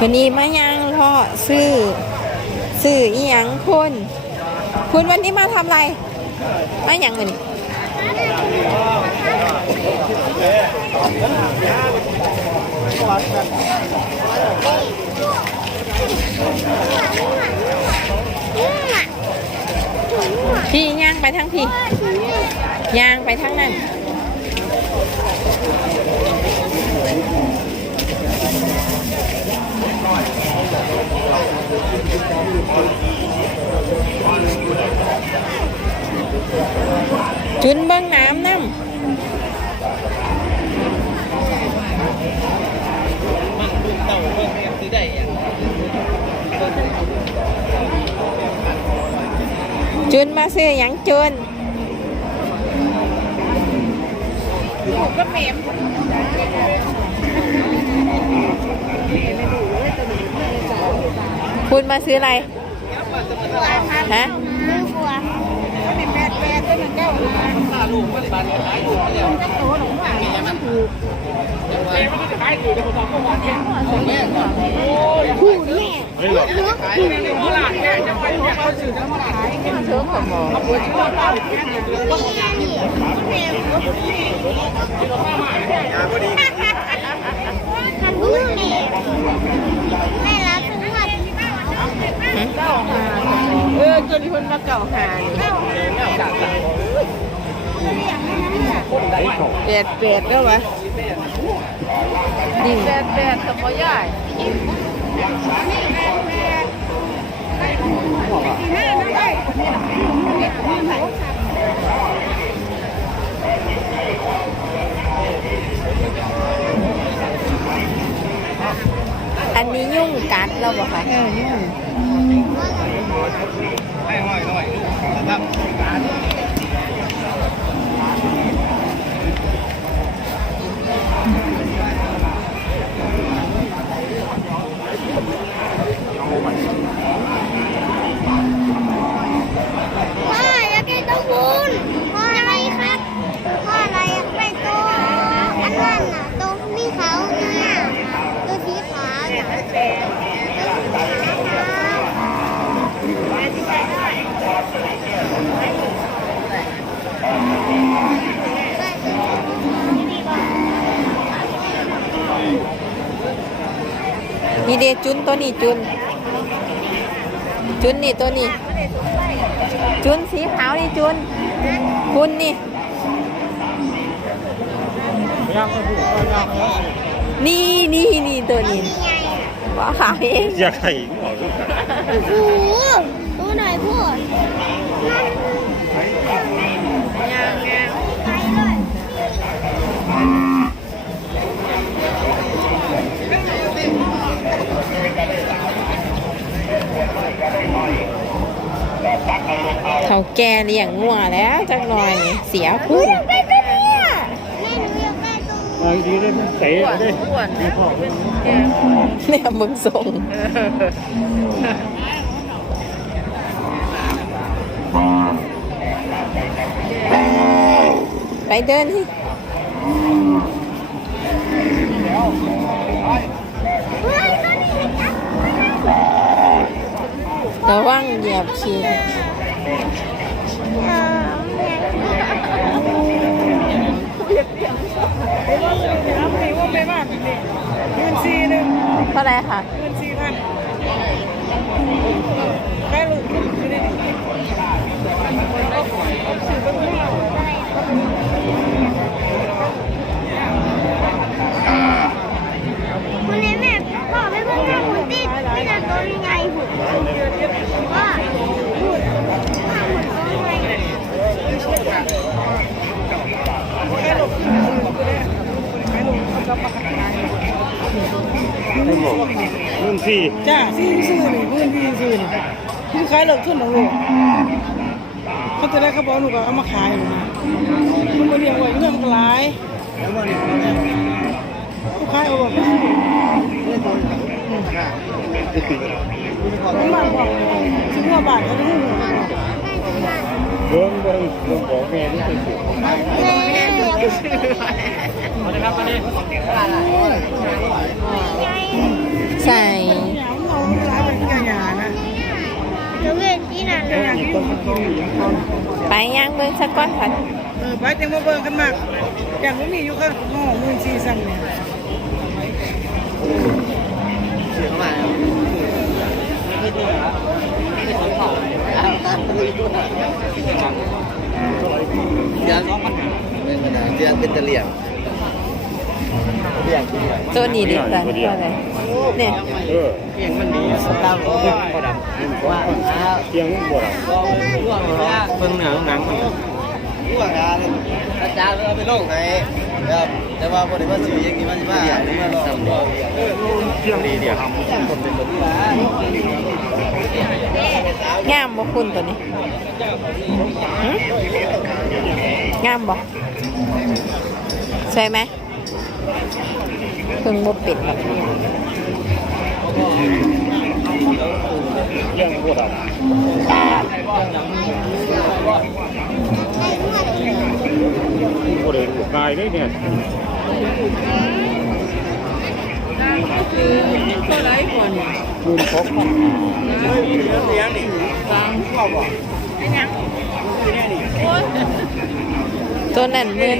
วันนี้มายังพ่อซื้อซื้ออีหยังคุณคุณวันนี้มาทำอะไรมาหยังวันนี้พี่ย่างไปทั้งพี่ย่างไปทั้งนั้น จุนเบิ้งน้ำน้ำจุนมาซื้อหยังจุน ก็เมมคุณมาซื้ออะไร ฮะ คู่แม่ไม่ได้ขายถูกแต่ผมบอกว่าวันนี้แม่ก่อนไม่หรอกเนี่ยเขาซื้อน้ำขายแค่เชิงของหมอเขาพูดที่ว่าป้าแค่เดือนก็แม่ราป้าหายเนี่ยก็ดีมันพูดนี่แม่รับทุกวันเออจนคนมาเก่าหาเนี่ย แปดแปดแล้ววะดิแปดแปดกับพ่อใหญ่อันนี้ยุ่งกัดเราบอกค่ะเออนี่พ่ นี่เดจุนตัวนี้จุน จุนนี่ตัวนี้ จุนสีขาวนี่จุน คุณนี่นี่นี่นี่ตัวนี้ว่าขายเองอยากให้อีกหมอลูกกันโอ้โหตัวไหนพูด แกเลี้ยงงัวแล้วจักหน่อยนี่เสียคุณไปตัวเนี่ยแม่หนูอยากได้ตัวเอาดีเลยมันเตะอ้วนเลยอ้วนมีพ่อเนี่ยมึงส่งไปเดินที่เฮ้ยตัวนี้ไม่จับระวังเหยียบขี้เออแม่ รับนี่ว่าไม่มานนี่เงินซีหนึ่งเท่าไรค่ะเงินสี่พันได้ลูกอยู่ในนี้ซื้อไป ครับผมรุ่นพี่จ้าซื้อซื้อนี่เพื่นพี่ซื้อนี่พี่ขายเลิกขึ้นของลูกเขาจะได้เขาบอกลูก็เอามาขายมันมาเลี้ยงไว้เงินมันหลายลูกค้าเอาแบบมันมาบอกซื้อหัวบาทเขาจะให้หัวเบิ้งเบิ้งเบิ้งบอกแม่นี่เป็นสิ แม่ครับอันนี้ใส่ไปย่างเบิ่งสักก้อนค่ะเออไปจังมาเบิ่งกันมากอย่างว่ามีอยู่ข้างหม้อมือซีซั่นเนี่ยเดือนเดือนเป็นตะเลียงเลียง ตัวนี้ดิจ้ะตัวอะไรเนี่ยเออเพียงมันมีสตาร์ทก็ดำว่าเพียงบ่ดำร่วงเลยเบิ่งหนังหนังมันร่วงอะอาจารย์เอาไปลงให้ครับแต่ว่าบ่ได้ว่าสิยังกี่มันสิมามาลองบ่เออเพียงดีเดียวครับคนเป็นคนว่างามบ่คุณตัวนี้หึงามบ่สวยไหม เพิ่งบ่ปิดแบบนี้เพียงบ่ดำบ่ได้ลูกกายเลยเนี่ยก็ไรก่อนลืมพกตัวนั้นหมื่น